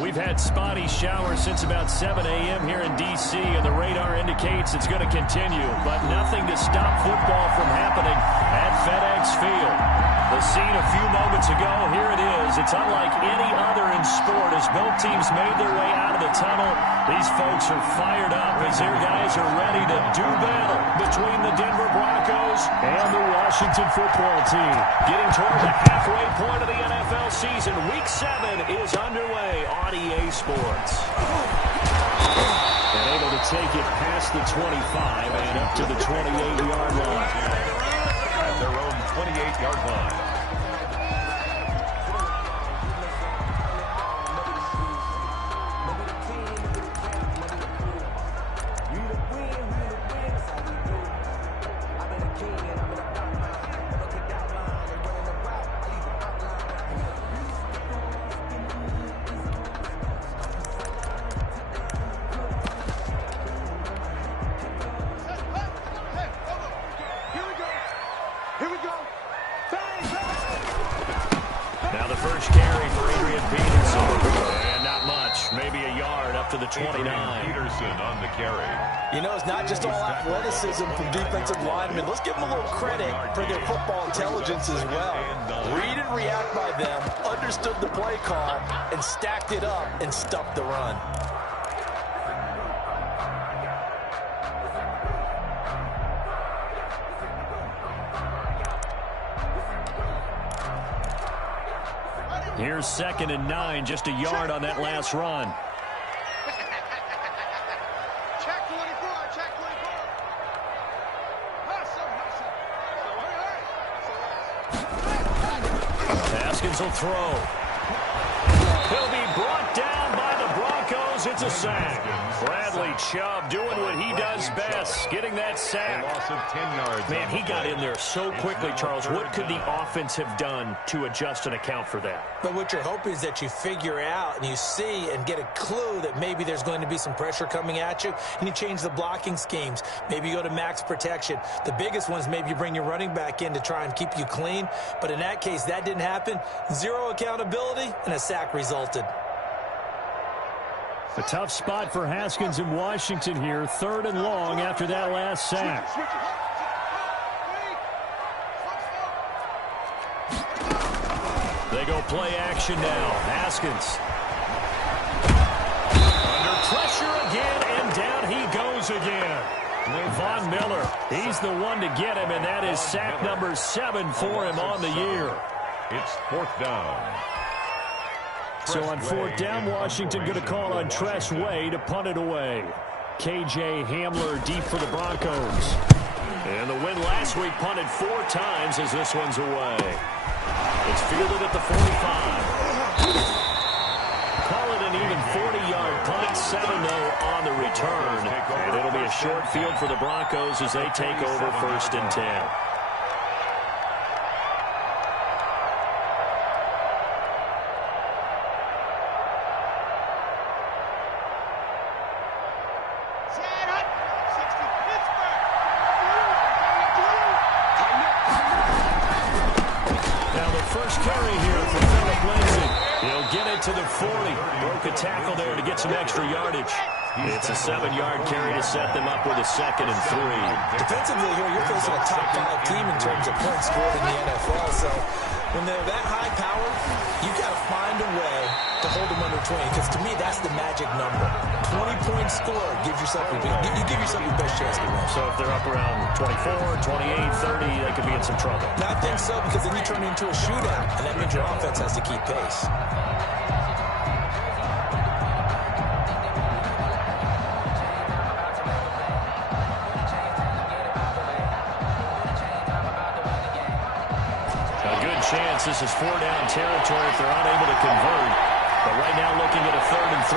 We've had spotty showers since about 7 a.m. here in D.C., and the radar indicates it's going to continue, but nothing to stop football from happening at FedEx Field. The scene a few moments ago, here it is. It's unlike any other in sport as both teams made their way out of the tunnel. These folks are fired up as their guys are ready to do battle between the Denver Broncos and the Washington football team. Getting toward the halfway point of the NFL season, Week 7 is underway on EA Sports. And able to take it past the 25 and up to the 28-yard line. At their own 28-yard line. From defensive linemen. Let's give them a little credit for their football intelligence as well. Read and react by them, understood the play call, and stacked it up and stuffed the run. Here's 2nd and 9, just a yard on that last run. Will throw. He'll be brought down by the Broncos. It's a sack. Bradley Chubb doing what he does best, getting that sack. A loss of 10 yards. Man, he got in there so quickly, Charles. What could the offense have done to adjust and account for that? But what you're hoping is that you figure out and you see and get a clue that maybe there's going to be some pressure coming at you, and you change the blocking schemes. Maybe you go to max protection. The biggest ones, maybe you bring your running back in to try and keep you clean. But in that case, that didn't happen. Zero accountability, and a sack resulted. A tough spot for Haskins in Washington here. 3rd and long after that last sack. They go play action now. Haskins. Under pressure again, and down he goes again. Von Miller, he's the one to get him, and that is sack number 7 for him on the year. It's 4th down. So on 4th down, Washington going to call on Tress Way to punt it away. KJ Hamler deep for the Broncos. And the win last week punted 4 times as this one's away. It's fielded at the 45. Call it an even 40-yard punt. 7, though, on the return. And it'll be a short field for the Broncos as they take over 1st and 10. To the 40. Broke a tackle there to get some extra yardage. It's a 7-yard carry to set them up with a 2nd and 3. Defensively here, you're facing a top 5 team in terms of points scored in the NFL. So when they're that high powered, you got to find a way to hold them under 20. Because to me, that's the magic number. 20 points scored gives yourself you give yourself your best chance to win. So if they're up around 24, 28, 30, they could be in some trouble. I think so, because then you turn into a shootout, and that means your offense has to keep pace. Chance this is 4-down territory if they're unable to convert. But right now looking at a 3rd and 3.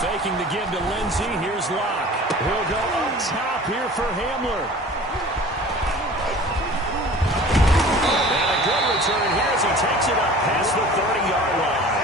Faking the give to Lindsey. Here's Locke. He'll go up top here for Hamler. And a good return here as he takes it up past the 30-yard line.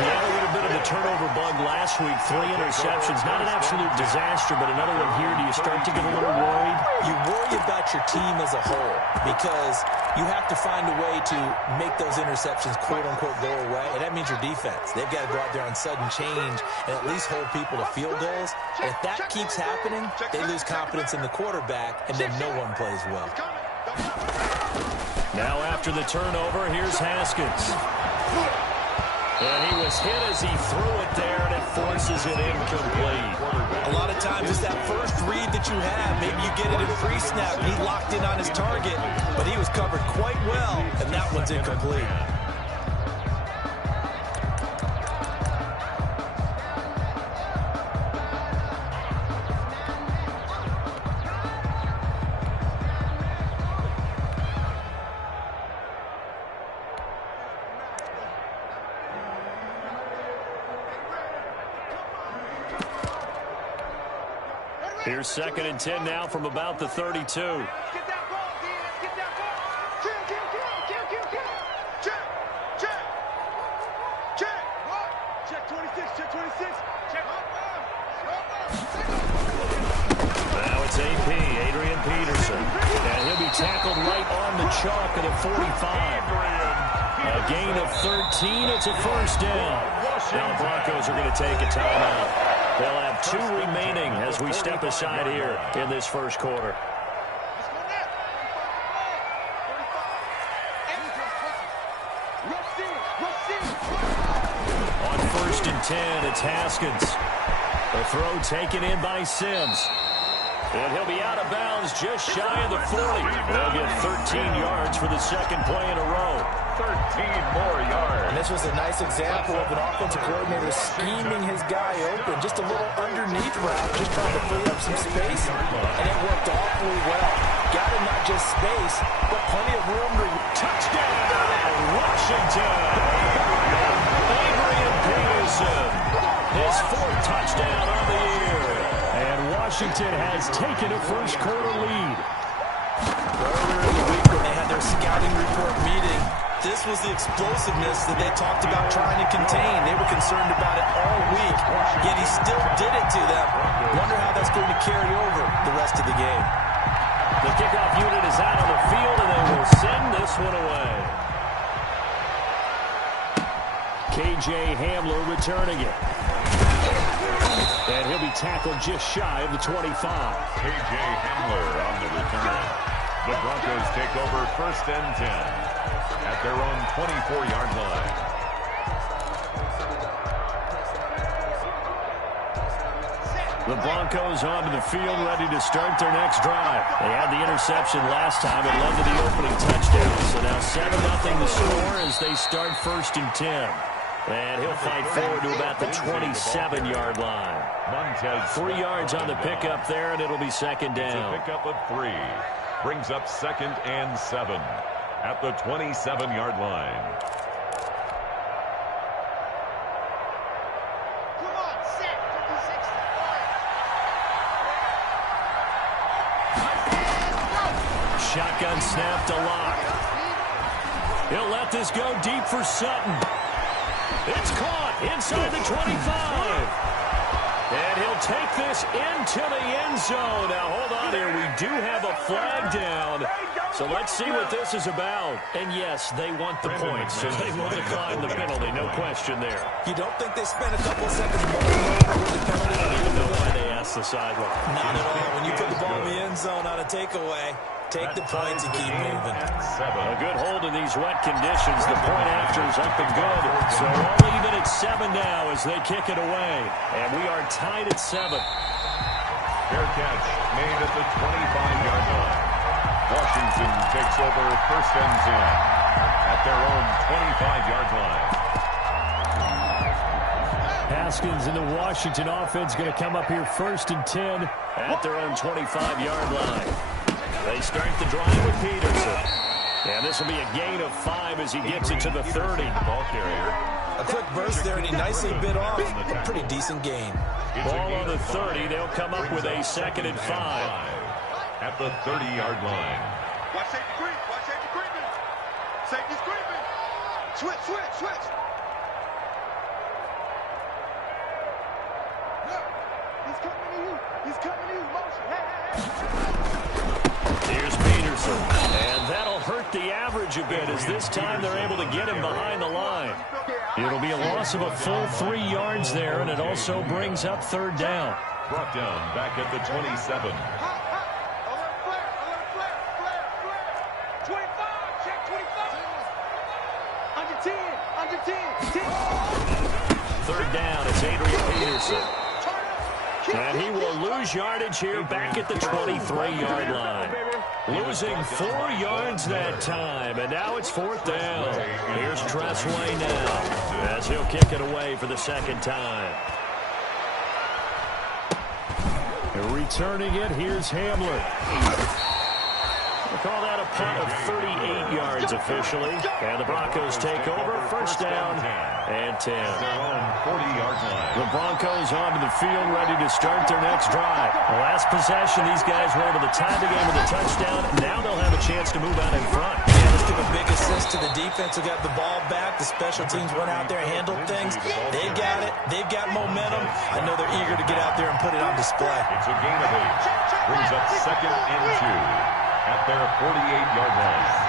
He had a little bit of a turn turnover bug last week, 3 interceptions. Not an absolute disaster, but another one here. Do you start to get a little worried? You worry about your team as a whole because you have to find a way to make those interceptions, quote-unquote, go away, and that means your defense. They've got to go out there on sudden change and at least hold people to field goals. And if that keeps happening, they lose confidence in the quarterback, and then no one plays well. Now after the turnover, here's Haskins. And he was hit as he threw it there, and it forces it incomplete. A lot of times it's that first read that you have. Maybe you get it in pre-snap, and he locked in on his target, but he was covered quite well, and that one's incomplete. Here's 2nd and 10 now from about the 32. Get that ball, D. Let's get that ball. Kill. Check. What? Check 26. Check. Now it's AP, Adrian Peterson. And he'll be tackled right on the chalk at the 45. A gain of 13. It's a first down. Now the Broncos are going to take a timeout. They'll have 2 remaining as we step aside here in this first quarter. On 1st and 10, it's Haskins. The throw taken in by Sims. And he'll be out of bounds just shy of the 40. They'll get 13 yards for the second play in a row. 13 more yards. And this was a nice example of an offensive coordinator scheming his guy open. Just a little underneath route, just trying to free up some space. And it worked awfully well. Got him not just space, but plenty of room to touchdown, Washington. Adrian Peterson, his 4th touchdown on the year. And Washington has taken a first quarter lead. Earlier in the week when they had their scouting report meeting, this was the explosiveness that they talked about trying to contain. They were concerned about it all week, yet he still did it to them. Wonder how that's going to carry over the rest of the game. The kickoff unit is out on the field, and they will send this one away. K.J. Hamler returning it. And he'll be tackled just shy of the 25. K.J. Hamler on the return. The Broncos take over 1st and 10 at their own 24-yard line. The Broncos onto the field, ready to start their next drive. They had the interception last time. It led to the opening touchdown. So now 7-0 the score as they start 1st and 10. And he'll fight forward to about the 27-yard line. 3 yards on the pickup there, and it'll be 2nd down. It's a pickup of 3. Brings up 2nd and 7 at the 27-yard line. Come on, set. 56. Shotgun snap to Lock. He'll let this go deep for Sutton. It's caught inside the 25. And he'll take this into the end zone. Now, hold on here. We do have a flag down. So let's see what this is about. And, yes, they want the points, so they will decline the penalty. No question there. You don't think they spent a couple of seconds mulling over with the penalty? I don't even know why they asked the sideline. Not at all. When you put the ball in the end zone on a takeaway, take the points and keep moving. A good hold in these wet conditions. The point after is up and good. So all even at 7 now as they kick it away. And we are tied at 7. Fair catch made at the 25-yard line. Washington takes over 1st and 10 at their own 25-yard line. Haskins and the Washington offense going to come up here 1st and 10 at their own 25-yard line. They start the drive with Peterson. And this will be a gain of 5 as he gets it to the 30. Ball carrier. A quick burst there, and he nicely bit off. A pretty decent gain. Ball on the 30. They'll come up with a 2nd and 5. At the 30-yard line. Watch safety creep. Watch safety creeping. Safety's creeping. Switch. Peterson. And that'll hurt the average a bit as this time they're able to get him behind the line. It'll be a loss of a full 3 yards there, and it also brings up third down. Brought down back at the 27. Third down, it's Adrian Peterson. And he will lose yardage here back at the 23-yard line. Losing 4 yards that time, and now it's fourth down. Here's Tressway now as he'll kick it away for the second time. Returning it, here's Hamler. We'll call that a punt of 38 yards officially. And the Broncos take over. First down and 10. Their own 40-yard line. The Broncos onto the field, ready to start their next drive. The last possession, these guys were able to tie the game with a touchdown. Now they'll have a chance to move out in front. Yeah, let's give a big assist to the defense who got the ball back. The special teams went out there and handled things. They've got it. They've got momentum. I know they're eager to get out there and put it on display. It's a gain of 8. Brings up second and 2 at their 48-yard line.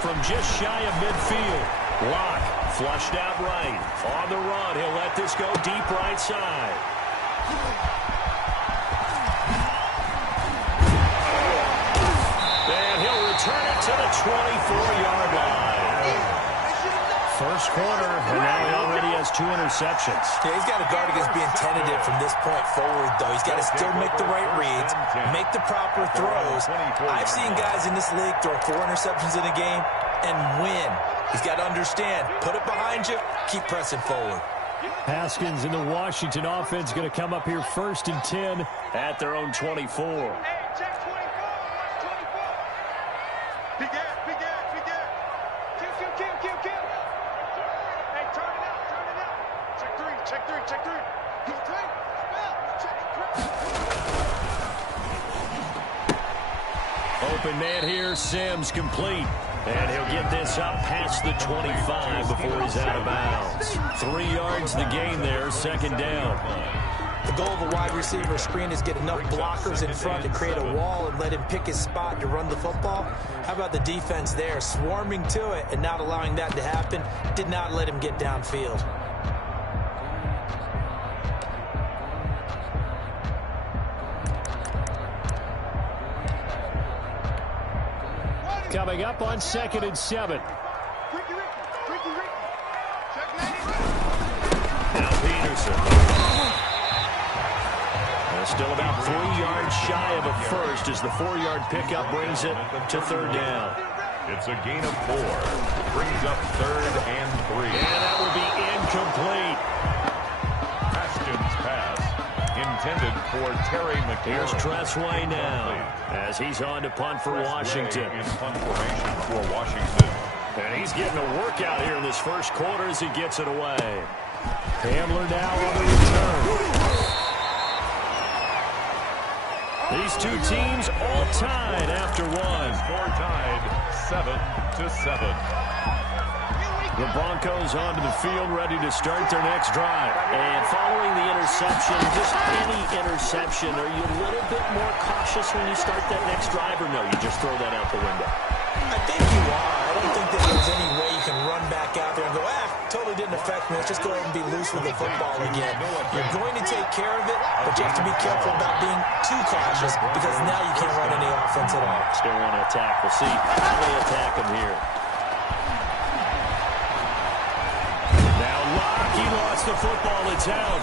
From just shy of midfield, Locke flushed out right. On the run, he'll let this go deep right side. And he'll return it to the 24-yard line. First quarter, and now he already has 2 interceptions. Yeah, he's got to guard against being tentative from this point forward, though. He's got to still make the right reads, make the proper throws. I've seen guys in this league throw 4 interceptions in a game and win. He's got to understand, put it behind you, keep pressing forward. Haskins in the Washington offense going to come up here first and 10 at their own 24. Open man here, Sims complete. And he'll get this up past the 25 before he's out of bounds. 3 yards the gain there, second down. The goal of a wide receiver screen is get enough blockers in front to create a wall and let him pick his spot to run the football. How about the defense there, swarming to it and not allowing that to happen? Did not let him get downfield. Coming up on second and 7. Now Peterson. Still about 3 yards shy of a first as the 4-yard pickup brings it to third down. It's a gain of 4. Brings up third and 3. And that will be incomplete. Haskins pass intended for Terry McLaurin. Here's Tressway now as he's on to punt for Washington. In punt formation for Washington. And he's getting a workout here in this first quarter as he gets it away. Hamler now on the return. These two teams all tied after one. Score tied 7-7. The Broncos onto the field ready to start their next drive. And following the interception, just any interception, are you a little bit more cautious when you start that next drive, or no, you just throw that out the window? I think you are. I don't think that there's any way you can run back out there and go, totally didn't affect me. Let's just go ahead and be loose with the football again. You're going to take care of it, but you have to be careful about being too cautious because now you can't run any offense at all. Still want to attack. We'll see how they attack him here. Now Locke, he lost the football. It's out.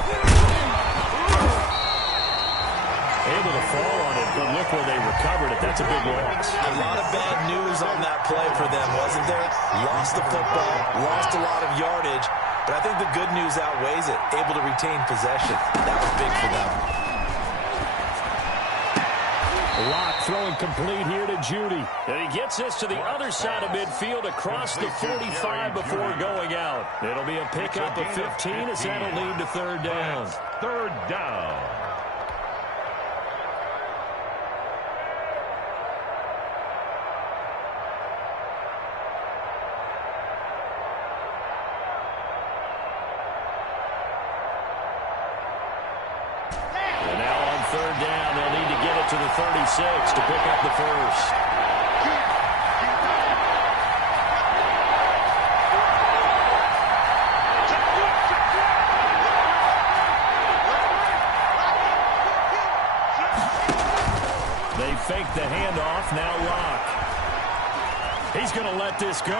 Able to fall on it, but look where they recovered it. That's a big loss. A lot of bad news on that play for them, wasn't there? Lost the football, lost a lot of yardage, but I think the good news outweighs it. Able to retain possession. That was big for them. Locke throwing complete here to Judy. And he gets this to the other side of midfield across the 45 before going out. It'll be a pickup of 15 as that'll lead to third down. Third down. to the 36 to pick up the first. They fake the handoff, now Locke. He's going to let this go.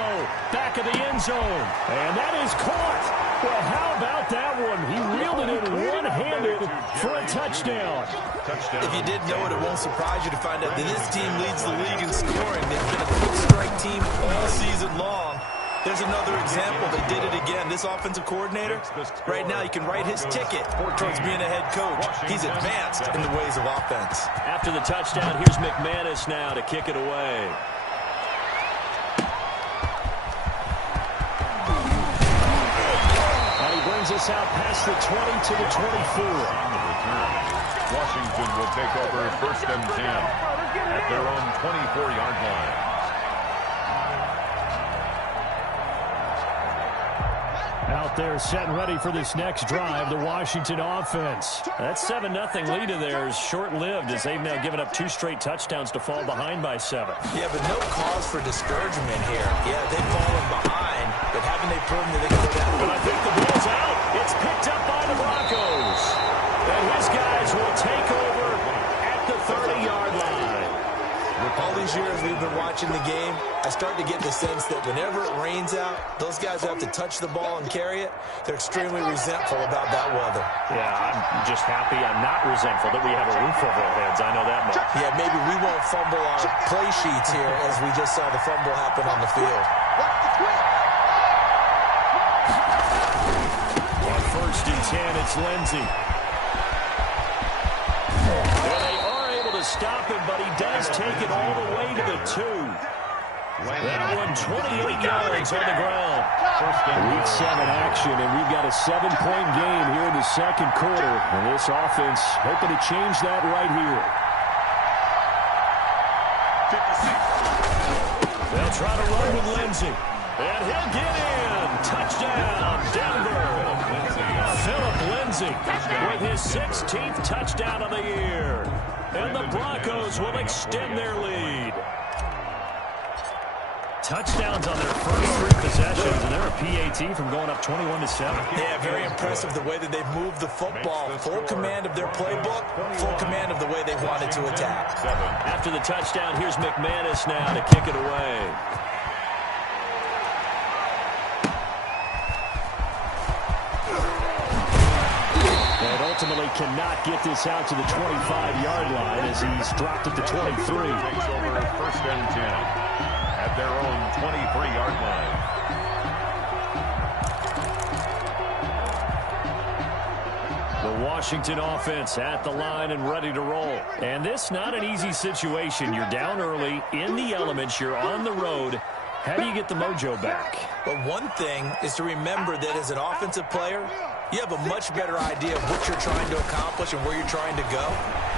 Back of the end zone. And that is caught. Well, how about that one? He reeled it in one-handed for a touchdown. If you didn't know it, it won't surprise you to find out that this team leads the league in scoring. They've been a quick strike team all season long. There's another example. They did it again. This offensive coordinator, right now you can write his ticket towards being a head coach. He's advanced in the ways of offense. After the touchdown, here's McManus now to kick it away. Us out past the 20 to the 24. Washington will take over 1st and 10 at their own 24-yard line. Out there set and ready for this next drive, the Washington offense. That 7-0 lead of theirs short-lived as they've now given up 2 straight touchdowns to fall behind by 7. Yeah, but no cause for discouragement here. Yeah, they've fallen behind, but haven't they proven that they can go down? But I think the ball's out. It's picked up by the Broncos. And his guys will take over at the 30-yard line. All these years we've been watching the game, I start to get the sense that whenever it rains out, those guys who have to touch the ball and carry it, they're extremely resentful about that weather. Yeah, I'm just happy I'm not resentful that we have a roof over our heads. I know that much. Yeah, maybe we won't fumble our play sheets here as we just saw the fumble happen on the field. On 1st and 10, it's Lindsey. Stop him, but he does take it all the way to the 2. That one 28 yards on the ground. Week 7 action, and we've got a 7-point game here in the second quarter. And this offense hoping to change that right here. They'll try to run with Lindsey. And he'll get in. Touchdown, Denver. Philip Lindsey with his 16th touchdown of the year. And the Broncos will extend their lead. Touchdowns on their first 3 possessions, and they're a PAT from going up 21-7. Yeah, very impressive the way that they've moved the football. Full command of their playbook, full command of the way they wanted to attack. After the touchdown, here's McManus now to kick it away. Ultimately cannot get this out to the 25-yard line as he's dropped at the 23. Takes over 1st and 10 at their own 23-yard line. The Washington offense at the line and ready to roll. And this not an easy situation. You're down early, in the elements, you're on the road. How do you get the mojo back? Well, one thing is to remember that as an offensive player, you have a much better idea of what you're trying to accomplish and where you're trying to go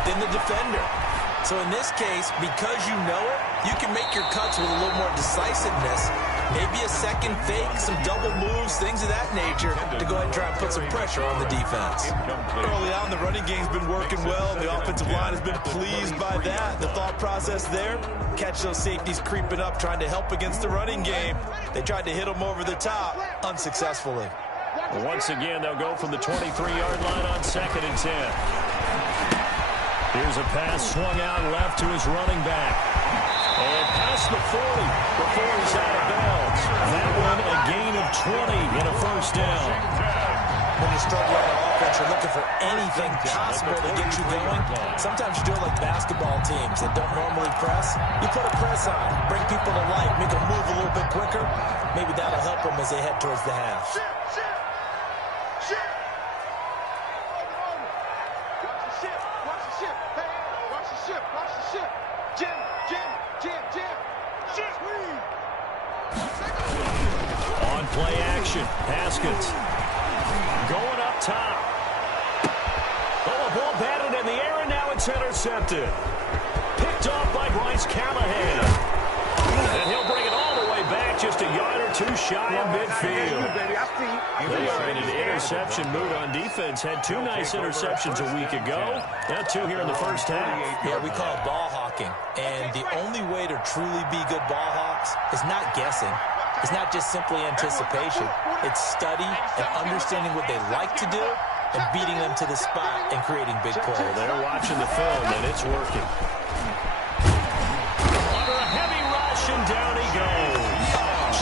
than the defender. So in this case, because you know it, you can make your cuts with a little more decisiveness. Maybe a second fake, some double moves, things of that nature to go ahead and try and put some pressure on the defense. Early on, the running game's been working well. The offensive line has been pleased by that. The thought process there, catch those safeties creeping up, trying to help against the running game. They tried to hit them over the top, unsuccessfully. Once again, they'll go from the 23-yard line on 2nd and 10. Here's a pass swung out left to his running back. And past the 40 before he's out of bounds. That one a gain of 20 in a 1st down. When you're struggling on offense, you're looking for anything possible to get you going. Sometimes you do it like basketball teams that don't normally press. You put a press on, bring people to life, make them move a little bit quicker. Maybe that'll help them as they head towards the half. On play action, Haskins going up top. Oh, a ball batted in the air, and now it's intercepted. Picked off by Bryce Callahan. And he'll bring it all the way back just a yard or too shy of midfield. They are in an interception mood on defense. Had 2 nice interceptions a week ago. Now 2 here in the first half. Yeah, we call it ball hawking. And the only way to truly be good ball hawks is not guessing. It's not just simply anticipation. It's study and understanding what they like to do and beating them to the spot and creating big plays. Well, they're watching the film, and it's working. Under a heavy rush, and down he goes.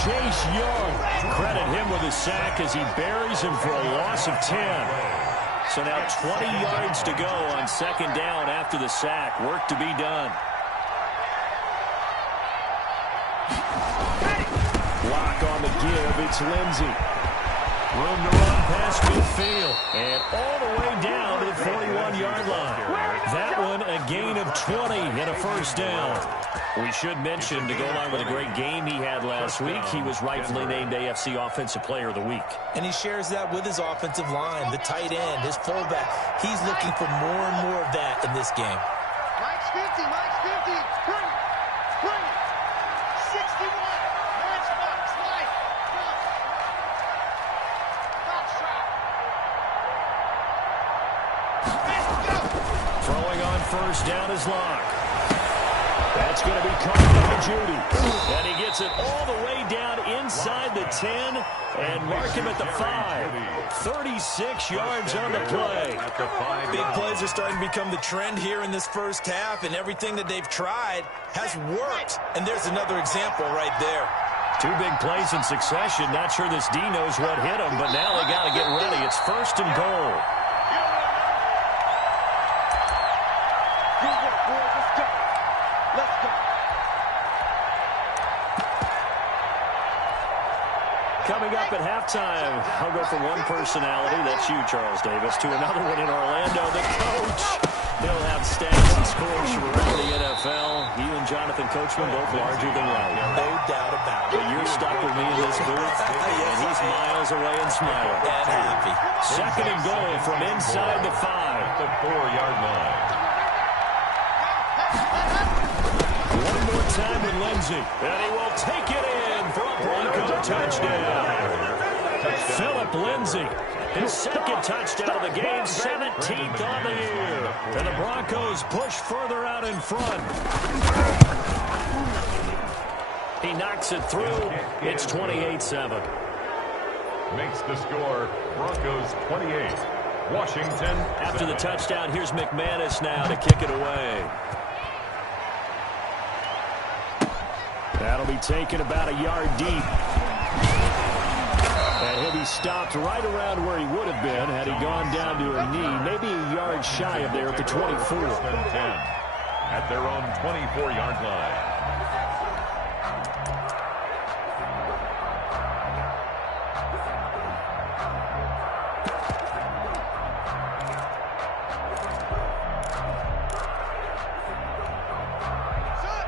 Chase Young. Credit him with a sack as he buries him for a loss of 10. So now 20 yards to go on second down after the sack. Work to be done. Block on the give. It's Lindsey. Room to run past midfield. And all the way down to the 41-yard line. That one a gain of 20 and a first down. We should mention, to go along with a great game he had last week, he was rightfully named AFC Offensive Player of the Week. And he shares that with his offensive line, the tight end, his fullback. He's looking for more and more of that in this game. Mike's 50, Mike's 50. Bring it. Bring it. 61. Matchbox, Mike. Box trap. Let's go. Throwing on first down is Locke. That's going to be caught by Judy. And he gets it all the way down inside the 10 and mark him at the 5. 36 yards on the play. Big plays are starting to become the trend here in this first half, and everything that they've tried has worked. And there's another example right there. 2 big plays in succession. Not sure this D knows what hit him, but now they got to get ready. It's first and goal. Coming up at halftime, I'll go from one personality, that's you, Charles Davis, to another one in Orlando, the coach. He'll have stats and scores from around the NFL. You and Jonathan Coachman both larger than life. No doubt about it. But you're stuck with me in this booth, and he's miles away and smiling. And happy. Second and goal from inside the 5. The 4-yard line. One more time with Lindsey, and he will take it in for a Bronco touchdown. Phillip Lindsey, his second touchdown of the game, 17th on the year. And the Broncos push further out in front. He knocks it through. It's 28-7. Makes the score Broncos 28. Washington. After the touchdown, here's McManus now to kick it away. That'll be taken about a yard deep. And he'll be stopped right around where he would have been had he gone down to a knee, maybe a yard shy of there at the 24. First and 10 at their own 24-yard line.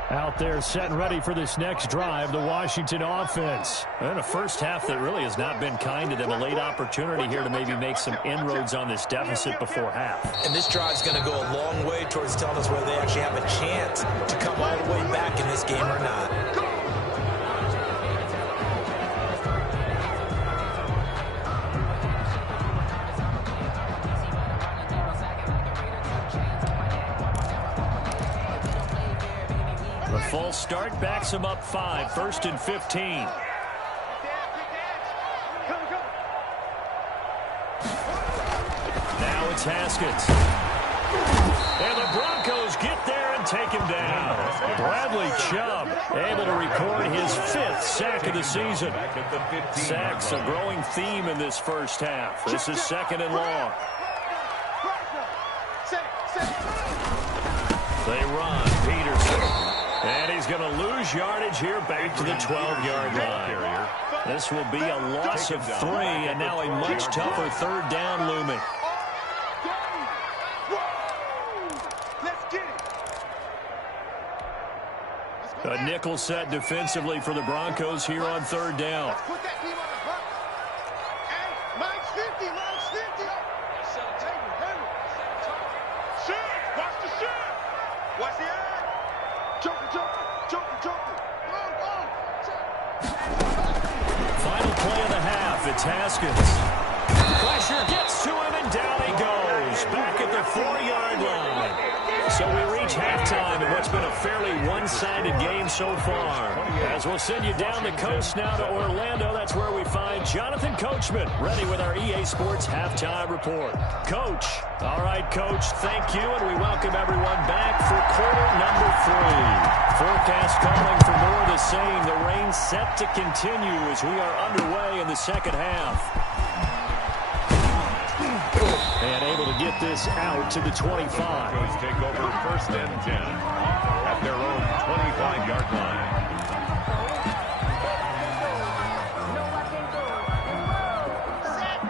Out there set and ready for this next drive, the Washington offense. And a first half that really has not been kind to them. A late opportunity here to maybe make some inroads on this deficit before half. And this drive's going to go a long way towards telling us whether they actually have a chance to come all the way back in this game or not. The false start backs him up 5, first and 15. Come. Now it's Haskins. And the Broncos get there and take him down. Bradley Chubb able to record his 5th sack of the season. Sacks a growing theme in this first half. This is second and long. They run. Peterson. And he's going to lose yardage here back to the 12-yard line. This will be a loss of 3, and now a much tougher third down looming. A nickel set defensively for the Broncos here on third down. Put that team on the front. Hey, Mike's 50, Mike's 50. Shoot, watch the shoot. Watch the eye. Joker. It's Haskins. Pressure gets to him, and down he goes. Back at the 4-yard line. So we reach halftime in what's been a fairly one-sided game so far. As we'll send you down the coast now to Orlando, that's where we find Jonathan Coachman, ready with our EA Sports Halftime Report. Coach. All right, Coach, thank you, and we welcome everyone back for quarter number 3. Forecast calling for more of the same. The rain set to continue as we are underway in the second half. And able to get this out to the 25. Broncos take over 1st and 10 at their own 25-yard line.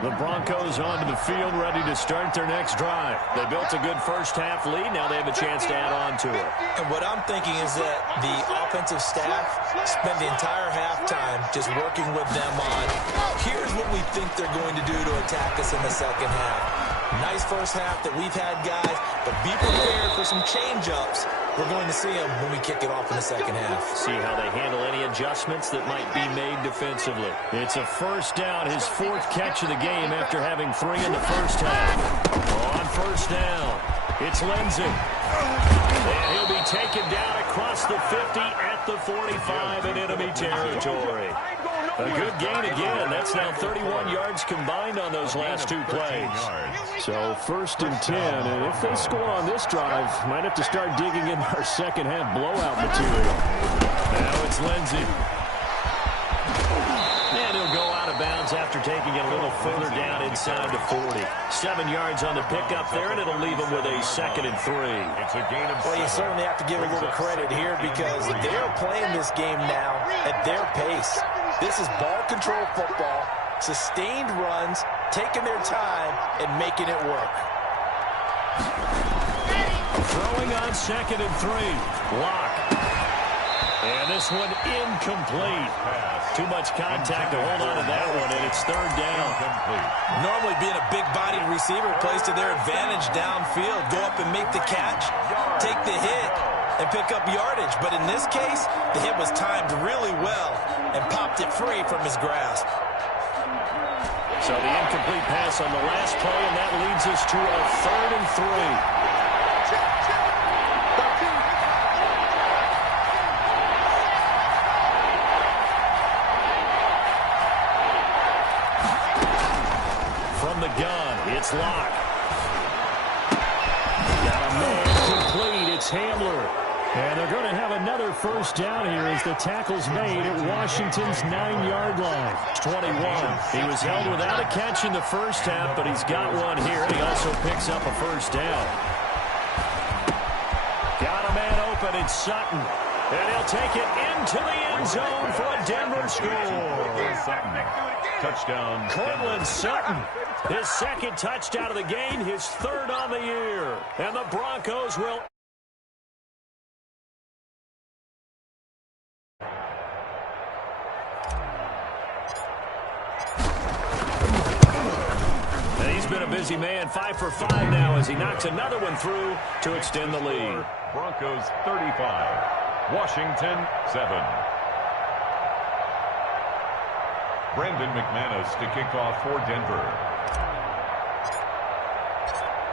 The Broncos onto the field, ready to start their next drive. They built a good first-half lead. Now they have a chance to add on to it. And what I'm thinking is that the offensive staff spent the entire halftime just working with them on, here's what we think they're going to do to attack us in the second half. Nice first half that we've had, guys, but be prepared for some change-ups. We're going to see them when we kick it off in the second half. See how they handle any adjustments that might be made defensively. It's a first down, his 4th catch of the game after having 3 in the first half. On first down, it's Lindsey. And he'll be taken down across the 50 at the 45 in enemy territory. A good gain again. That's now 31 yards combined on those last 2 plays. So 1st and 10, and if they score on this drive, might have to start digging in our second half blowout material. Now it's Lindsey. And he'll go out of bounds after taking it a little further down inside the 40. 7 yards on the pickup there, and it'll leave him with a 2nd and 3. It's a gain of 7. Well, you certainly have to give a little credit here because they're playing this game now at their pace. This is ball control football, sustained runs, taking their time, and making it work. Throwing on 2nd and 3. Lock. And this one incomplete. Too much contact to hold on to that one, and it's 3rd down. Normally being a big-bodied receiver plays to their advantage downfield. Go up and make the catch, take the hit, and pick up yardage. But in this case, the hit was timed really well and popped it free from his grasp. So the incomplete pass on the last play, and that leads us to a 3rd and 3. From the gun, it's Locke. Got a man complete. It's Hamler. And they're going to have another first down here as the tackle's made at Washington's 9-yard line. 21. He was held without a catch in the first half, but he's got one here, and he also picks up a first down. Got a man open, it's Sutton. And he'll take it into the end zone for a Denver score. Sutton. Touchdown. Cortland Sutton. His 2nd touchdown of the game, his 3rd on the year. And the Broncos will... And he's been a busy man, 5 for 5 now as he knocks another one through to extend the lead. Broncos 35, Washington 7. Brandon McManus to kick off for Denver.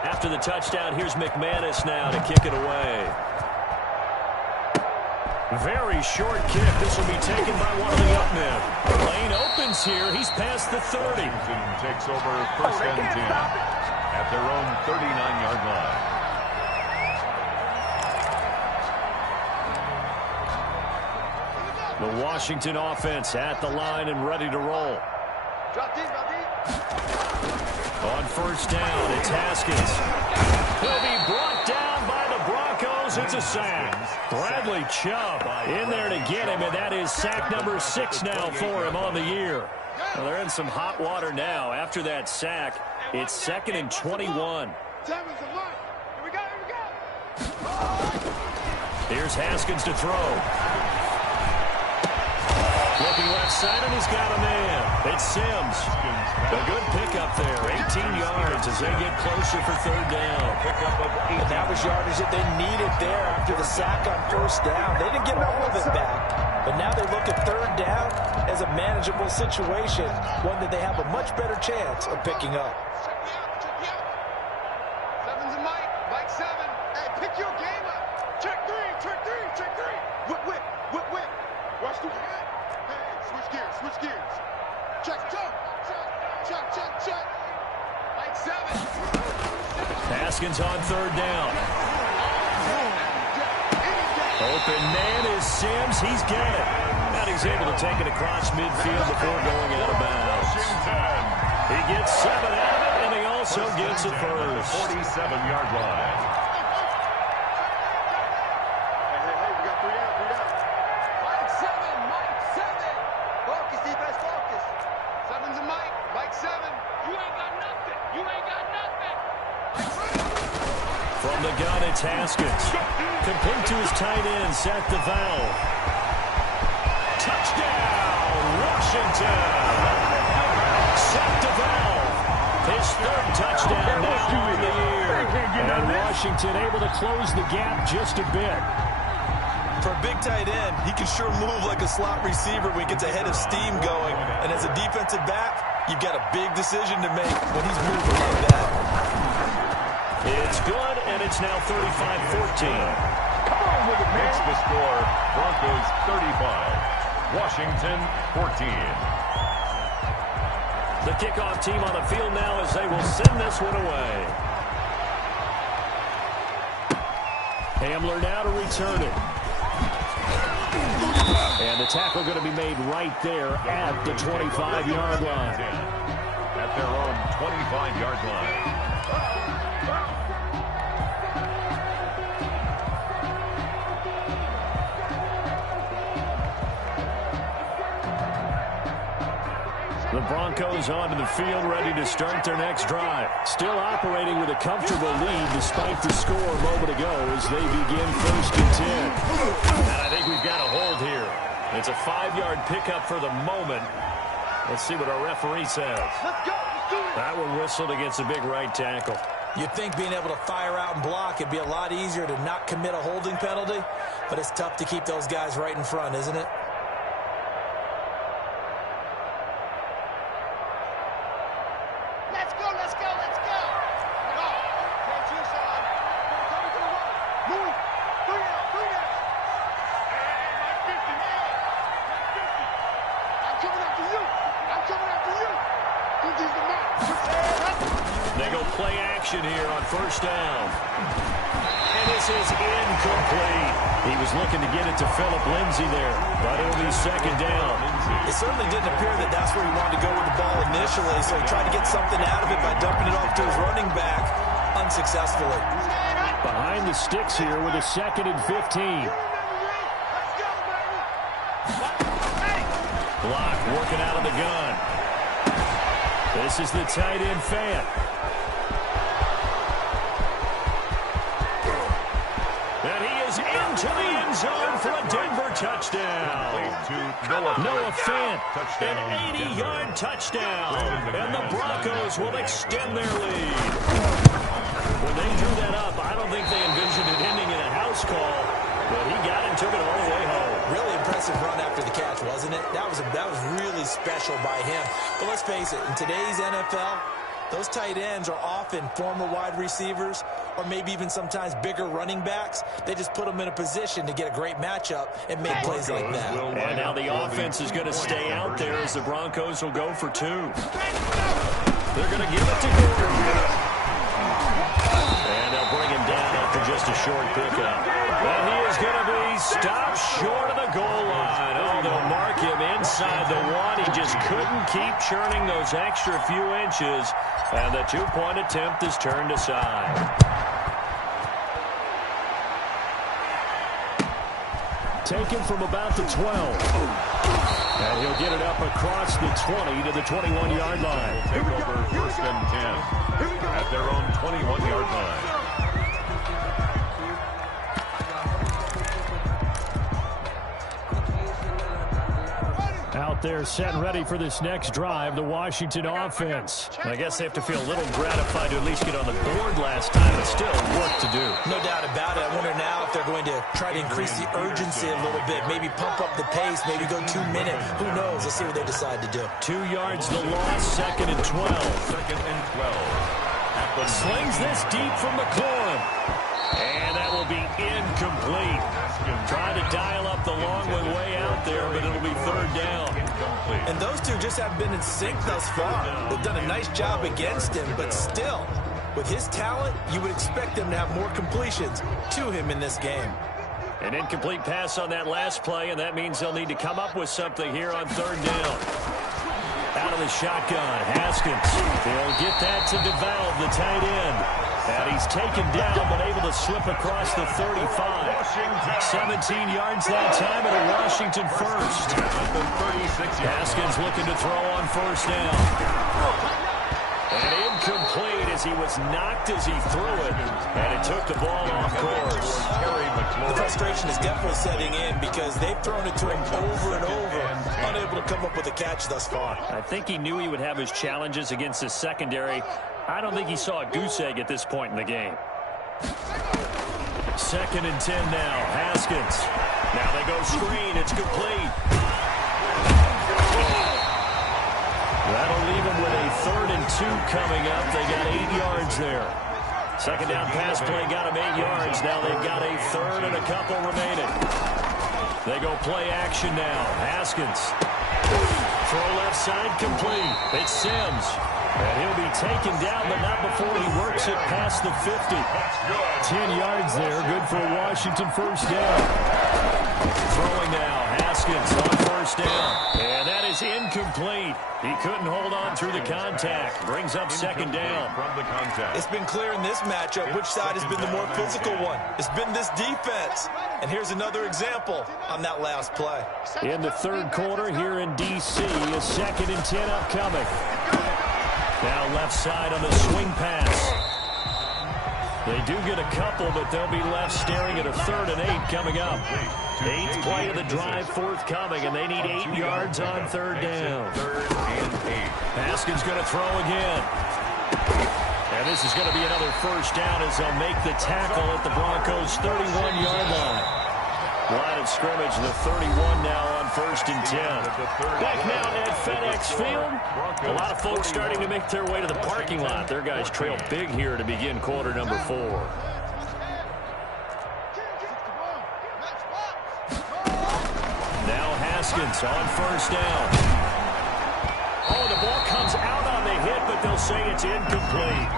After the touchdown, here's McManus now to kick it away. Very short kick. This will be taken by one of the up men. Lane opens here. He's past the 30. Washington takes over 1st and 10 at their own 39-yard line. The Washington offense at the line and ready to roll. On first down, it's Haskins. He'll be brought down by the Broncos. It's a sack. Bradley Chubb in there to get him, and that is sack number 6 now for him on the year. Well, they're in some hot water now. After that sack, it's 2nd and 21. Here's Haskins to throw. Looking left side, and he's got a man. It's Sims. A good pickup there. 18 yards as they get closer for 3rd down. Pickup of 8. And that was yardage that they needed there after the sack on first down. They didn't get all of it back, But now they look at third down as a manageable situation, one that they have a much better chance of picking up. Check me out, check me out. Seven's a Mike, Mike 7. Hey, pick your game up. Check three, check three, check three. Whip, whip, whip, whip. Watch the head. Hey, switch gears, switch gears. Check, check, check, check, check, check. Mike 7. Haskins on third down. Open man is Sims. He's got it. And he's able to take it across midfield before going out of bounds. He gets 7 out of it, and he also gets a first. 47-yard line. Hey, we got 3 out, 3 out. Mike 7, Mike 7. Focus, defense, focus. 7's a Mike, Mike 7. You ain't got nothing. You ain't got nothing. From the gun, it's Haskins. Complete to his tight end, Seth DeValve. Touchdown, Washington. Seth DeValve, his third touchdown now on the year. And Washington able to close the gap just a bit. For a big tight end, he can sure move like a slot receiver when he gets a head of steam going. And as a defensive back, you've got a big decision to make when he's moving like that. It's good, and it's now 35-14. Come on with it, man. Makes the score Broncos 35, Washington 14. The kickoff team on the field now as they will send this one away. Hamler now to return it. And the tackle going to be made right there at the 25-yard line. At their own 25-yard line. The Broncos onto the field, ready to start their next drive. Still operating with a comfortable lead despite the score a moment ago as they begin 1st and 10. And I think we've got a hold here. It's a 5-yard pickup for the moment. Let's see what our referee says. Let's go. Let's do it. That one whistled against a big right tackle. You'd think being able to fire out and block, it'd be a lot easier to not commit a holding penalty, but it's tough to keep those guys right in front, isn't it? Let's go, let's go, let's go. Go. Can't you, son? Come to the wall. Move. 3 out, 3 out. Hey, Mike 50. Hey, Mike 50. I'm coming after you. I'm coming after you. Think he's the man. They go play action here on 1st down. And this is incomplete. He was looking to get it to Phillip Lindsay there, but it'll be 2nd down. It certainly didn't appear that that's where he wanted to go with the ball initially, so he tried to get something out of it by dumping it off to his running back unsuccessfully. Behind the sticks here with a 2nd and 15. Let's go, baby. Block working out of the gun. This is the tight end Fant. And he is into the end zone for a Denver touchdown. Noah Fant, an 80-yard touchdown. And the Broncos will extend their lead. When they drew that up, I don't think they envisioned it ending in a house call, but he got it and took it all the way home. Really impressive run after the catch, wasn't it? That was really special by him. But let's face it, in today's NFL, those tight ends are often former wide receivers or maybe even sometimes bigger running backs. They just put them in a position to get a great matchup and make plays like that. And now the offense is going to stay out there as the Broncos will go for 2. They're going to give it to Gordon. And they'll bring him down after just a short pickup. And he is going to be stopped short of the goal line. Oh, they'll mark him inside the 1. He just couldn't keep churning those extra few inches. And the 2-point attempt is turned aside. Taken from about the 12. And he'll get it up across the 20 to the 21-yard line. Take over 1st and 10 at their own 21-yard line. Out there set and ready for this next drive, the Washington offense. I guess they have to feel a little gratified to at least get on the board last time, but still work to do. No doubt about it. I wonder now if they're going to try to increase the urgency a little bit, maybe pump up the pace, maybe go 2 minute. Who knows? Let's see what they decide to do. 2 yards the loss, 2nd and 12. 2nd and 12. Slings this deep from McLaurin. And that will be incomplete. Trying to dial up the long way out there, but it'll be 3rd down. And those two just haven't been in sync thus far. They've done a nice job against him, but still, with his talent, you would expect them to have more completions to him in this game. An incomplete pass on that last play, and that means they'll need to come up with something here on 3rd down. Out of the shotgun, Haskins. They'll get that to DeValve, the tight end. And he's taken down, but able to slip across the 35. 17 yards that time, and a Washington first. Haskins looking to throw on 1st down. And incomplete as he was knocked as he threw it, and it took the ball off course. The frustration is definitely setting in because they've thrown it to him over and over, unable to come up with a catch thus far. I think he knew he would have his challenges against his secondary. I don't think he saw a goose egg at this point in the game. 2nd and 10 now. Haskins. Now they go screen. It's complete. That'll leave him with a 3rd and 2 coming up. They got 8 yards there. 2nd down pass play got him 8 yards. Now they've got a 3rd and a couple remaining. They go play action now. Haskins. Throw left side complete. It's Sims. And he'll be taken down, but not before he works it past the 50. 10 yards there. Good for a Washington 1st down. Throwing now. Haskins on 1st down. And that is incomplete. He couldn't hold on through the contact. Brings up 2nd down. It's been clear in this matchup which side has been the more physical one. It's been this defense. And here's another example on that last play. In the 3rd quarter here in D.C., a 2nd and 10 upcoming. Now left side on the swing pass. They do get a couple, but they'll be left staring at a 3rd and 8 coming up. 8th play of the drive forthcoming, and they need 8 yards on 3rd down. Haskins going to throw again. And this is going to be another 1st down as they'll make the tackle at the Broncos' 31-yard line. Line of scrimmage, the 31 now on 1st and 10. Back now at FedEx Field. A lot of folks starting to make their way to the parking lot. Their guys trail big here to begin quarter number 4. Now Haskins on 1st down. Oh, the ball comes out on the hit, but they'll say it's incomplete.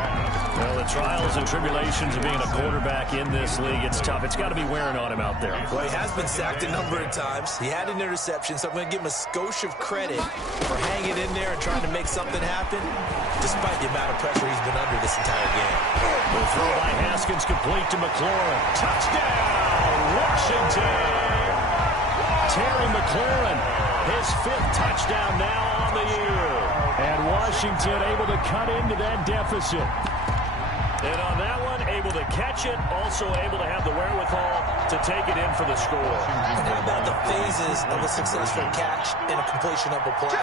Well, the trials and tribulations of being a quarterback in this league, it's tough. It's got to be wearing on him out there. Well, he has been sacked a number of times. He had an interception, so I'm going to give him a skosh of credit for hanging in there and trying to make something happen, despite the amount of pressure he's been under this entire game. The throw by Haskins complete to McLaurin. Touchdown, Washington! Terry McLaurin, his 5th touchdown now on the year. And Washington able to cut into that deficit. And on that one, able to catch it, also able to have the wherewithal to take it in for the score. And how about the phases of a successful catch and a completion of a play?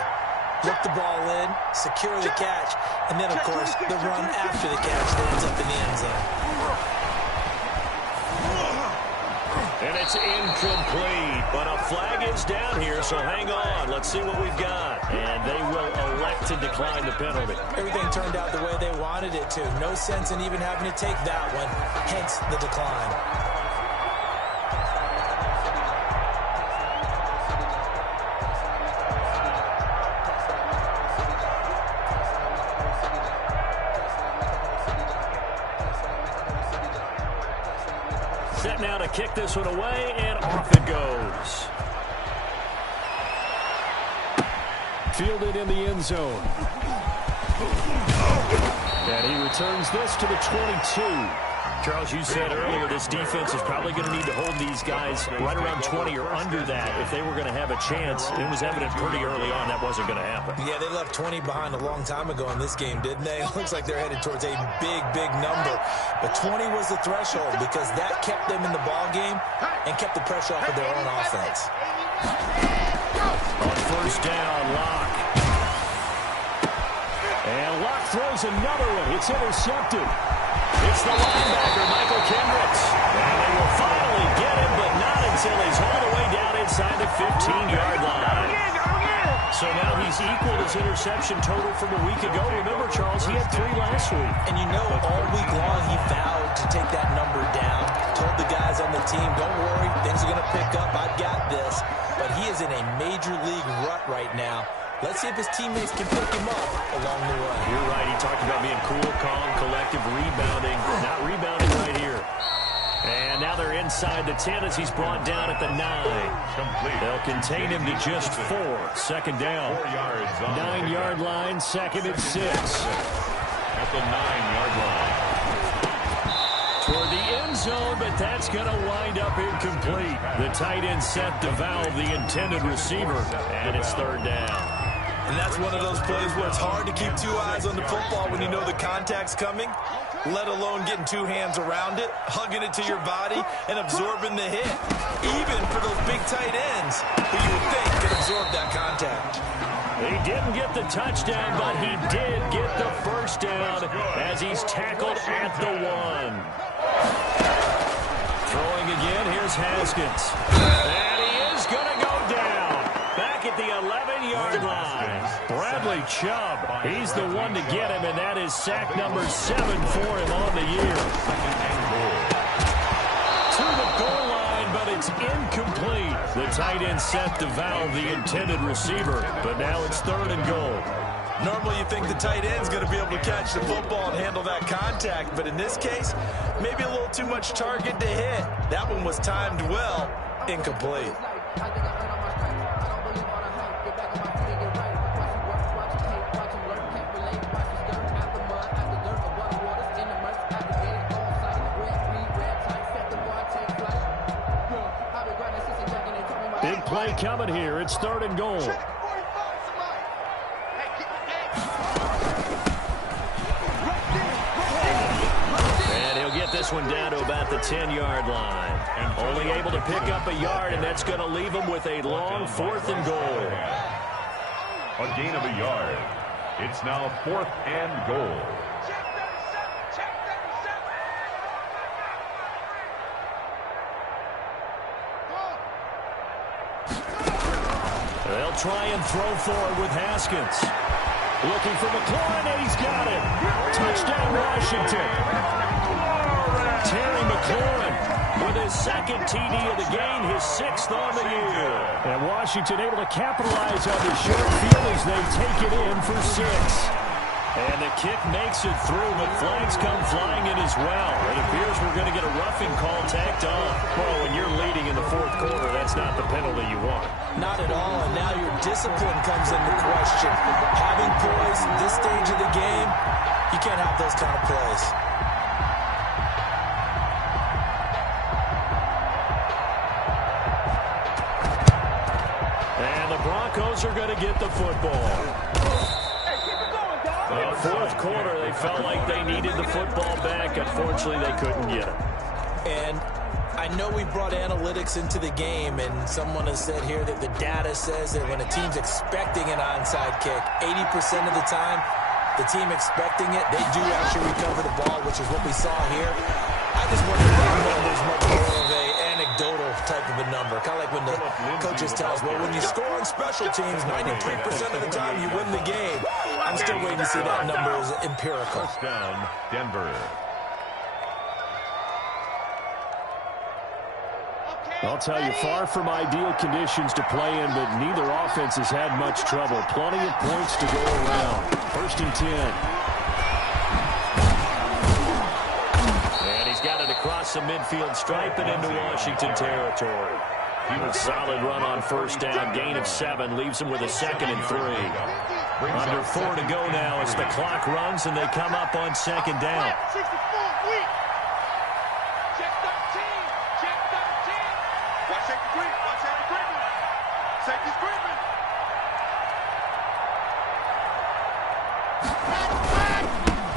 Look the ball in, secure the catch, and then, of course, the run after the catch that ends up in the end zone. And it's incomplete, but a flag is down here, so hang on. Let's see what we've got. And they will elect to decline the penalty. Everything turned out the way they wanted it to. No sense in even having to take that one, hence the decline. Set now to kick this one away, and off it goes. Fielded in the end zone. And he returns this to the 22. Charles, you said earlier this defense is probably going to need to hold these guys right around 20 or under that if they were going to have a chance. It was evident pretty early on that wasn't going to happen. Yeah, they left 20 behind a long time ago in this game, didn't they? It looks like they're headed towards a big, big number. But 20 was the threshold because that kept them in the ball game and kept the pressure off of their own offense. On first down, Locke. And Locke throws another one. It's intercepted. It's the linebacker, Michael Kendricks. And they will finally get him, but not until he's all the way down inside the 15-yard line. So now he's equaled his interception total from a week ago. Remember, Charles, he had 3 last week. And you know, all week long he vowed to take that number down. Told the guys on the team, don't worry, things are going to pick up. I've got this. But he is in a major league rut right now. Let's see if his teammates can pick him up along the way. You're right. He talked about being cool, calm, collective, rebounding. Not rebounding right here. And now they're inside the 10 as he's brought down at the 9. Complete. They'll contain him to just 4. Second down. 4 yards on 9-yard line, second and 6. at the 9-yard line. Toward the end zone, but that's going to wind up incomplete. The tight end set to valve the intended receiver, and it's third down. And that's one of those plays where it's hard to keep 2 eyes on the football when you know the contact's coming, let alone getting 2 hands around it, hugging it to your body, and absorbing the hit. Even for those big tight ends who you would think could absorb that contact. He didn't get the touchdown, but he did get the first down as he's tackled at the 1. Throwing again, here's Haskins. And he is going to go down. Back at the 11-yard line. Bradley Chubb, he's the one to get him, and that is sack number 7 for him on the year. To the goal line, but it's incomplete. The tight end set to valve the intended receiver, but now it's third and goal. Normally you think the tight end's going to be able to catch the football and handle that contact, but in this case, maybe a little too much target to hit. That one was timed well, incomplete. Big play coming here. It's third and goal. And he'll get this one down to about the 10-yard line. And only able to pick up a yard, and that's going to leave him with a long 4th and goal. A gain of a yard. It's now 4th and goal. They'll try and throw forward with Haskins. Looking for McLaurin, and he's got it. Touchdown, Washington. Terry McLaurin with his second TD of the game, his 6th on the year. And Washington able to capitalize on the short field as they take it in for 6. And the kick makes it through, but flags come flying in as well. It appears we're going to get a roughing call tacked on. Well, when you're leading in the 4th quarter, that's not the penalty you want. Not at all, and now your discipline comes into question. Having poise at this stage of the game, you can't have those kind of plays. And the Broncos are going to get the football. In 4th quarter, they felt like they needed the football back. Unfortunately, they couldn't get it. And I know we brought analytics into the game, and someone has said here that the data says that when a team's expecting an onside kick, 80% of the time, the team expecting it, they do actually recover the ball, which is what we saw here. I just wonder if that number's much more of an anecdotal type of a number. Kind of like when the coaches tell us, well, when you score on special teams, 93% of the time you win the game. I'm still waiting to see that number is empirical. First down, Denver. I'll tell you, far from ideal conditions to play in, but neither offense has had much trouble. Plenty of points to go around. 1st and 10. And he's got it across the midfield stripe and into Washington territory. A solid run on 1st down. Gain of 7 leaves him with a 2nd and 3. Under 4 to go now as the clock runs and they come up on 2nd down.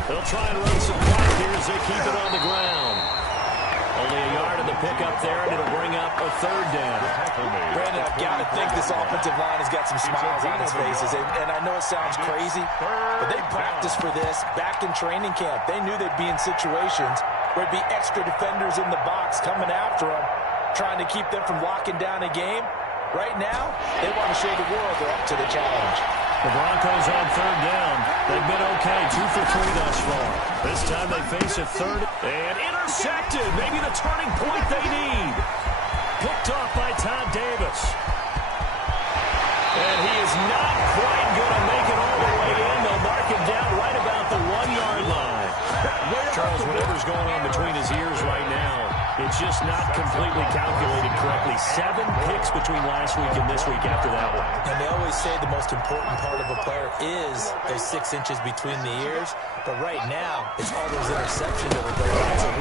They'll try and run some clock here as they keep it on the ground. Only a yard in the pick up there, and it'll bring up a third down. Brandon, I've got to think this offensive line has got some smiles on its faces. And I know it sounds crazy, but they practiced for this back in training camp. They knew they'd be in situations where it'd be extra defenders in the box coming after them, trying to keep them from locking down a game. Right now, they want to show the world they're up to the challenge. The Broncos on third down. They've been okay, 2 for 3 thus far. This time they face a third and intercepted. Maybe the turning point they need. Picked off by Todd Davis. And he is not quite going to make it all the way in. They'll mark him down right about the 1-yard line. Charles, whatever's going on between his ears right now, it's just not completely calculated correctly. 7 picks between last week and this week after that one. And they always say the most important part of a player is those 6 inches between the ears. But right now, it's all those interceptions that are going on. So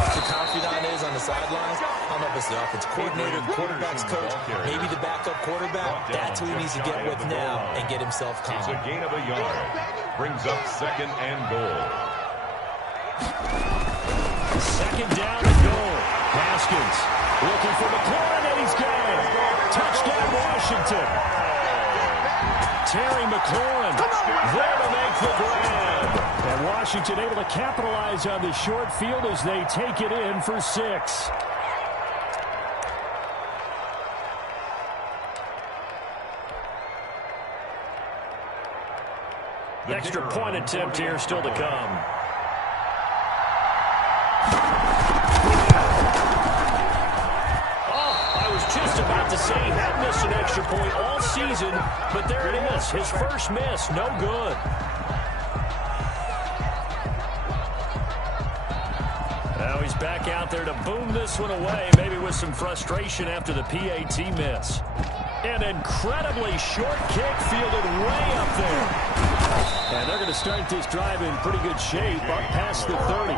what the confidant is on the sidelines, I don't know if it's the offense coordinator, the quarterback's coach, maybe the backup quarterback. That's who he needs to get with now and get himself calm. It's a gain of a yard. Brings up 2nd and goal. 2nd down and goal. Haskins looking for McLaurin, and he's got it. Touchdown, Washington. Terry McLaurin there to make the grab. And Washington able to capitalize on the short field as they take it in for 6. Extra point attempt here still to come. Just about to say he had missed an extra point all season, but there it is. His first miss, no good. Now he's back out there to boom this one away, maybe with some frustration after the PAT miss. An incredibly short kick fielded way up there. And they're going to start this drive in pretty good shape up past the 30.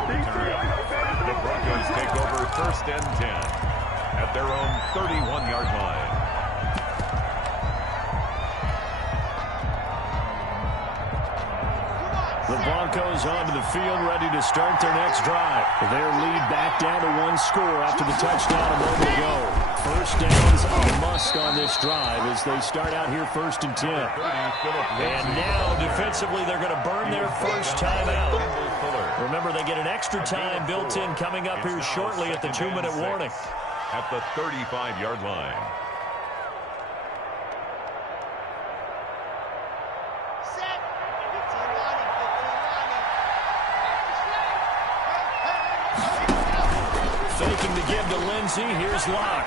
The Broncos take over 1st and 10. At their own 31-yard line. The Broncos onto the field, ready to start their next drive. Their lead back down to 1 score after the touchdown a moment ago. First down's a must on this drive as they start out here 1st and 10. And now, defensively, they're going to burn their first time out. Remember, they get an extra time built in coming up here shortly at the 2-minute warning. At the 35-yard line. Set. Faking to give to Lindsey. Here's Locke.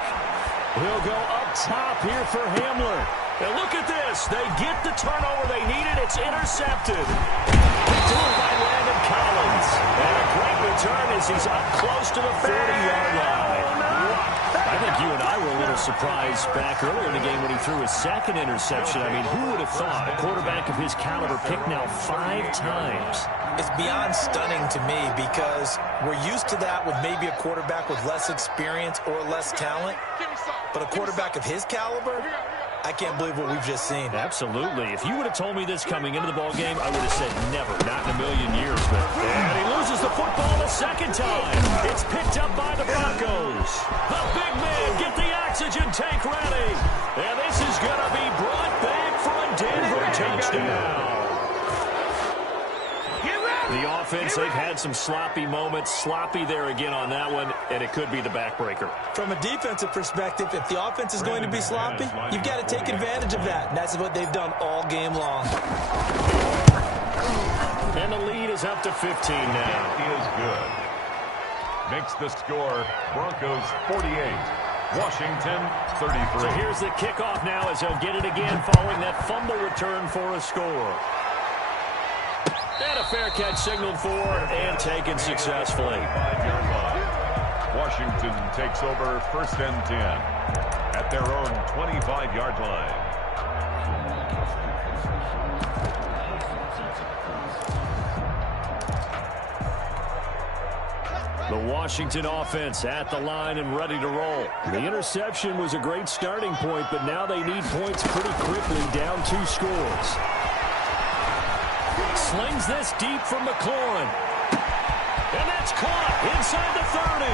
He'll go up top here for Hamler. And look at this. They get the turnover they needed. It's intercepted. Picked over by Landon Collins. And a great return as he's up close to the 40-yard line. I think you and I were a little surprised back earlier in the game when he threw his 2nd interception. I mean, who would have thought a quarterback of his caliber picked now 5 times? It's beyond stunning to me because we're used to that with maybe a quarterback with less experience or less talent. But a quarterback of his caliber, I can't believe what we've just seen. Absolutely. If you would have told me this coming into the ball game, I would have said never, not in a million years. And he loses the football the 2nd time. It's picked up by the Broncos. The big man, get the oxygen tank ready. And this is going to be brought back for a Denver touchdown. The offense, they've had some sloppy moments. Sloppy there again on that one, and it could be the backbreaker. From a defensive perspective, if the offense is going to be sloppy, you've got to take advantage of that. And that's what they've done all game long. And the lead is up to 15 now. He is good. Makes the score Broncos 48. Washington 33. So here's the kickoff now as they'll get it again following that fumble return for a score. And a fair catch signaled for and taken successfully. Washington takes over 1st and 10 at their own 25-yard line. The Washington offense at the line and ready to roll. The interception was a great starting point, but now they need points pretty quickly, down 2 scores. Slings this deep from McLaurin. And that's caught inside the 30.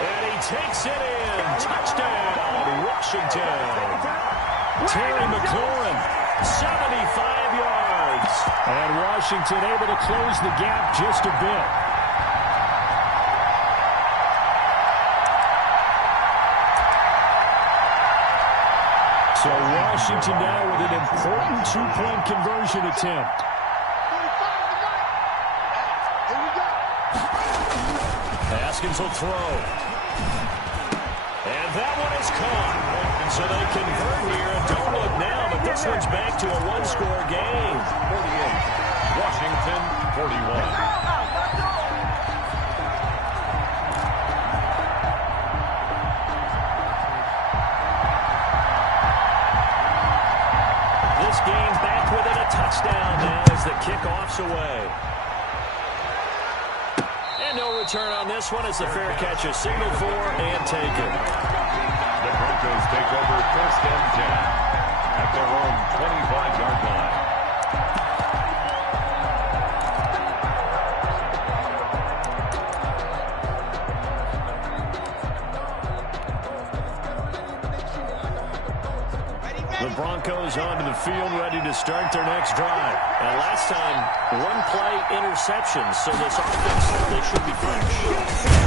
And he takes it in. Touchdown, Washington. Terry McLaurin, 75 yards. And Washington able to close the gap just a bit. So Washington now with an important two-point conversion attempt. Haskins will throw. And that one is caught. So they convert here. And don't look now, but this one's back to a one-score game. 48. Washington, 41. Game back within a touchdown now as the kickoff's away. And no return on this one as the fair catch is signaled for and taken. The Broncos take over first and 10 at their own 25-yard line. The Broncos onto the field, ready to start their next drive. And last time, one-play interception, so this offense, they should be fresh.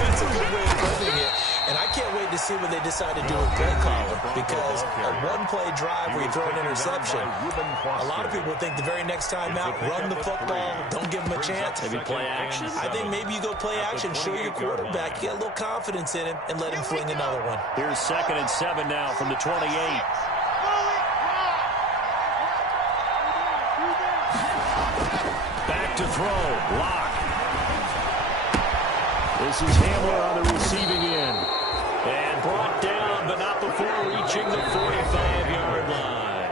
That's a good way of putting it. And I can't wait to see what they decide to do with play calling, because a one-play drive where you throw an interception, a lot of people think the very next time out, run the football, don't give them a chance. Maybe play action? I think maybe you go play action, show your quarterback, you get a little confidence in him, and let him fling another one. Here's 2nd and 7 now from the 28. Back to throw. Lock. This is Hamler on the receiving end. And brought down, but not before reaching the 45-yard line.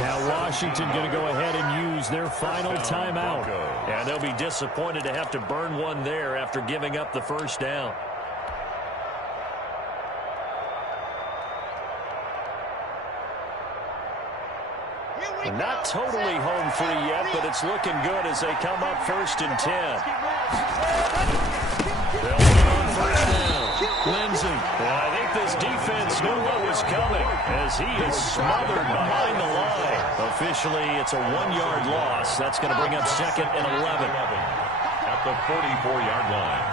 Now Washington going to go ahead and use their final timeout. And they'll be disappointed to have to burn one there after giving up the first down. Not totally home free yet, but it's looking good as they come up 1st and 10. They'll win on first down. Lindsey. Well, I think this defense knew what was coming as he is smothered behind the line. Officially, it's a 1-yard loss. That's going to bring up 2nd and 11. At the 44-yard line.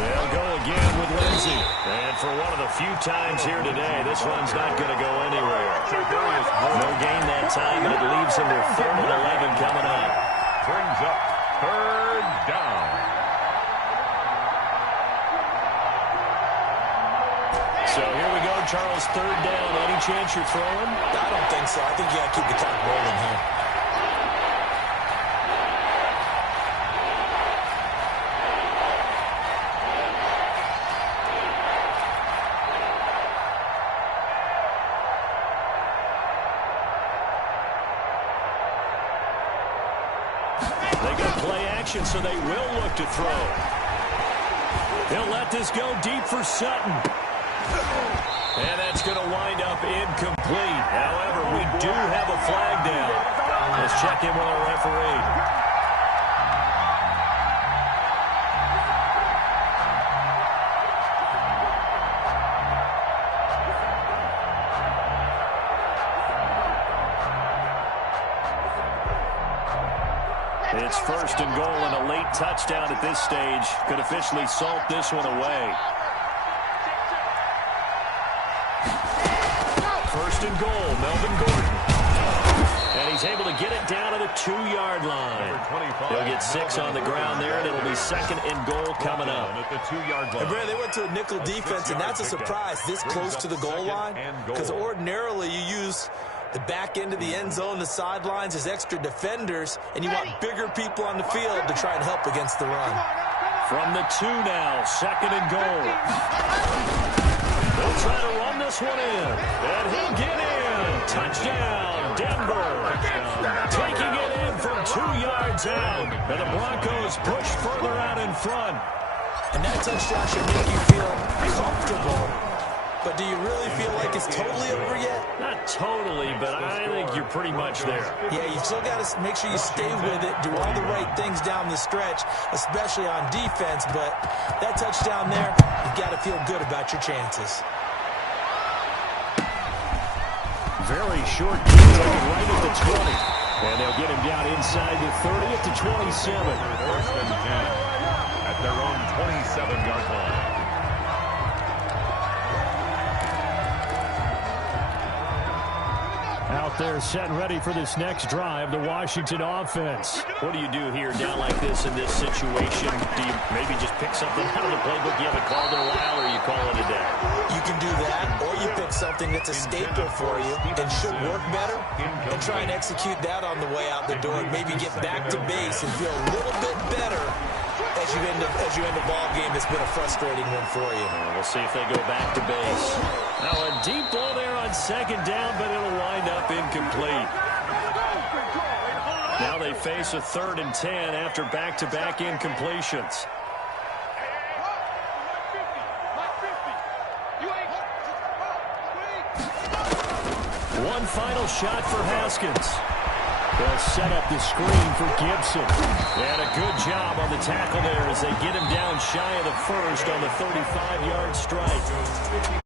They'll go again with Lindsey. And for one of the few times here today, this one's not going to go anywhere. No gain that time, and it leaves him with 3rd and 11 coming up. Brings up 3rd down. So here we go, Charles, 3rd down. Any chance you're throwing? I don't think so. I think you got to keep the clock rolling here. So they will look to throw. They'll let this go deep for Sutton. And that's going to wind up incomplete. However, we do have a flag down. Let's check in with our referee. It's 1st and goal, and a late touchdown at this stage could officially salt this one away. 1st and goal, Melvin Gordon. And he's able to get it down to the 2-yard line. They'll get 6 on the ground there, and it'll be 2nd and goal coming up. At the 2-yard line. And Brad, they went to a nickel defense, and that's a surprise this close to the goal line, because ordinarily you use the back end of the end zone, the sidelines as extra defenders, and you want bigger people on the field to try and help against the run. From the 2 now, 2nd and goal. They'll try to run this one in, and he'll get in. Touchdown, Denver. Taking it in from 2 yards out, and the Broncos push further out in front. And that touchdown should make you feel comfortable but do you really feel like it's totally over yet? Not totally, but I think you're pretty much there. Yeah, you still got to make sure you stay with it, do all the right things down the stretch, especially on defense, but that touchdown there, you got to feel good about your chances. Very short detail right at the 20. And they'll get him down inside the 30 at the 27. First and 10 at their own 27-yard line. Out there set and ready for this next drive, the Washington offense. What do you do here down like this in this situation? Do you maybe just pick something out of the playbook you haven't called in a while, or you call it a day? You can do that, or you pick something that's a staple for you and should work better and try and execute that on the way out the door and maybe get back to base and feel a little bit better as you end a ball game that's been a frustrating one for you. We'll see if they go back to base. Now a deep ball there on second down, but it'll wind up incomplete. Now they face a 3rd and 10 after back-to-back incompletions. One final shot for Haskins. They'll set up the screen for Gibson. And a good job on the tackle there as they get him down shy of the first on the 35-yard strike.